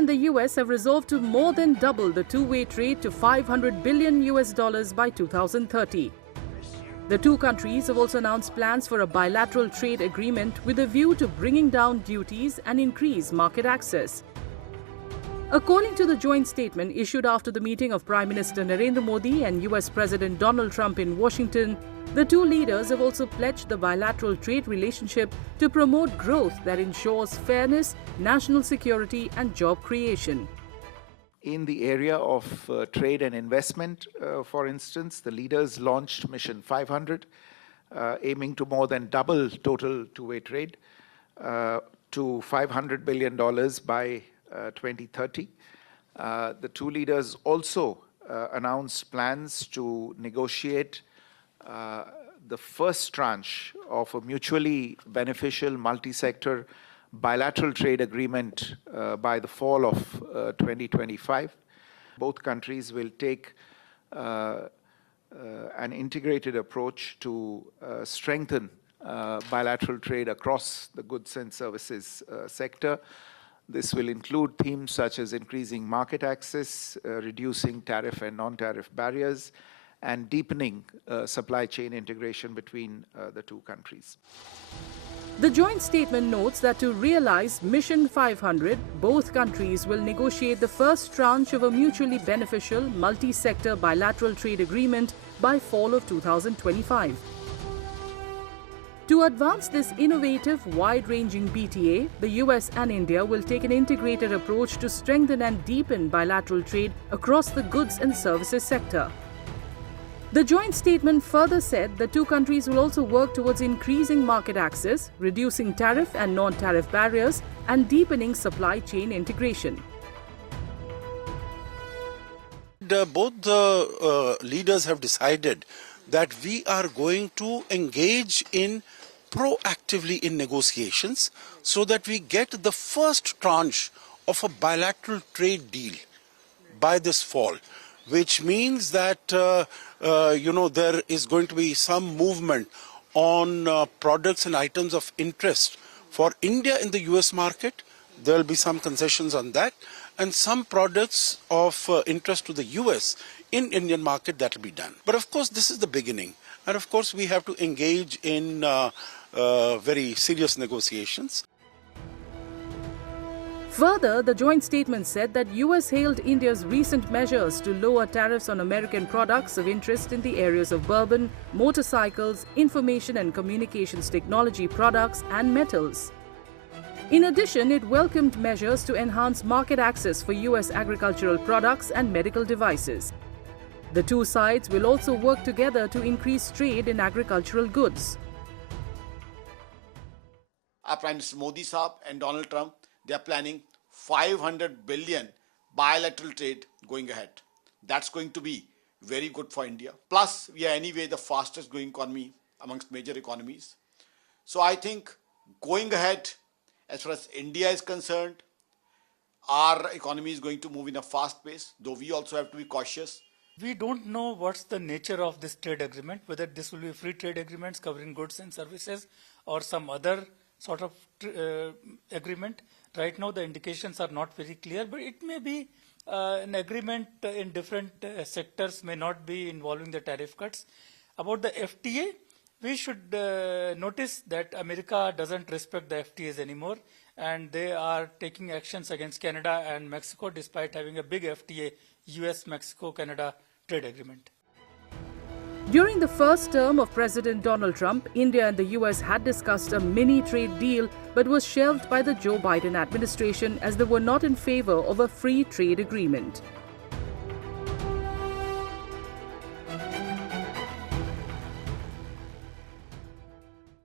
and the US have resolved to more than double the two-way trade to $500 billion by 2030. The two countries have also announced plans for a bilateral trade agreement with a view to bringing down duties and increase market access. According to the joint statement issued after the meeting of Prime Minister Narendra Modi and US President Donald Trump in Washington, the two leaders have also pledged the bilateral trade relationship to promote growth that ensures fairness, national security and job creation. In the area of trade and investment, for instance, the leaders launched Mission 500, aiming to more than double total two-way trade to $500 billion by 2030. The two leaders also announced plans to negotiate the first tranche of a mutually beneficial multi-sector bilateral trade agreement by the fall of 2025. Both countries will take an integrated approach to strengthen bilateral trade across the goods and services sector. This will include themes such as increasing market access, reducing tariff and non-tariff barriers, and deepening supply chain integration between the two countries. The joint statement notes that to realize Mission 500, both countries will negotiate the first tranche of a mutually beneficial multi-sector bilateral trade agreement by fall of 2025. To advance this innovative, wide-ranging BTA, the US and India will take an integrated approach to strengthen and deepen bilateral trade across the goods and services sector. The joint statement further said the two countries will also work towards increasing market access, reducing tariff and non-tariff barriers, and deepening supply chain integration. Both the leaders have decided that we are going to engage in proactively in negotiations so that we get the first tranche of a bilateral trade deal by this fall, which means that there is going to be some movement on products and items of interest for India in the US market. There will be some concessions on that, and some products of interest to the US in Indian market that will be done. But of course, this is the beginning, and of course we have to engage in very serious negotiations. Further, the joint statement said that US hailed India's recent measures to lower tariffs on American products of interest in the areas of bourbon, motorcycles, information and communications technology products and metals. In addition, it welcomed measures to enhance market access for US agricultural products and medical devices. The two sides will also work together to increase trade in agricultural goods. Our Prime Minister Modi Saab and Donald Trump, they are planning 500 billion bilateral trade going ahead. That's going to be very good for India. Plus, we are anyway the fastest growing economy amongst major economies. So I think going ahead, as far as India is concerned, our economy is going to move in a fast pace, though we also have to be cautious. We don't know what's the nature of this trade agreement, whether this will be free trade agreements covering goods and services or some other sort of agreement. Right now the indications are not very clear, but it may be an agreement in different sectors, may not be involving the tariff cuts. About the FTA, we should notice that America doesn't respect the FTAs anymore, and they are taking actions against Canada and Mexico despite having a big FTA, US-Mexico-Canada trade agreement. During the first term of President Donald Trump, India and the US had discussed a mini trade deal but was shelved by the Joe Biden administration as they were not in favor of a free trade agreement.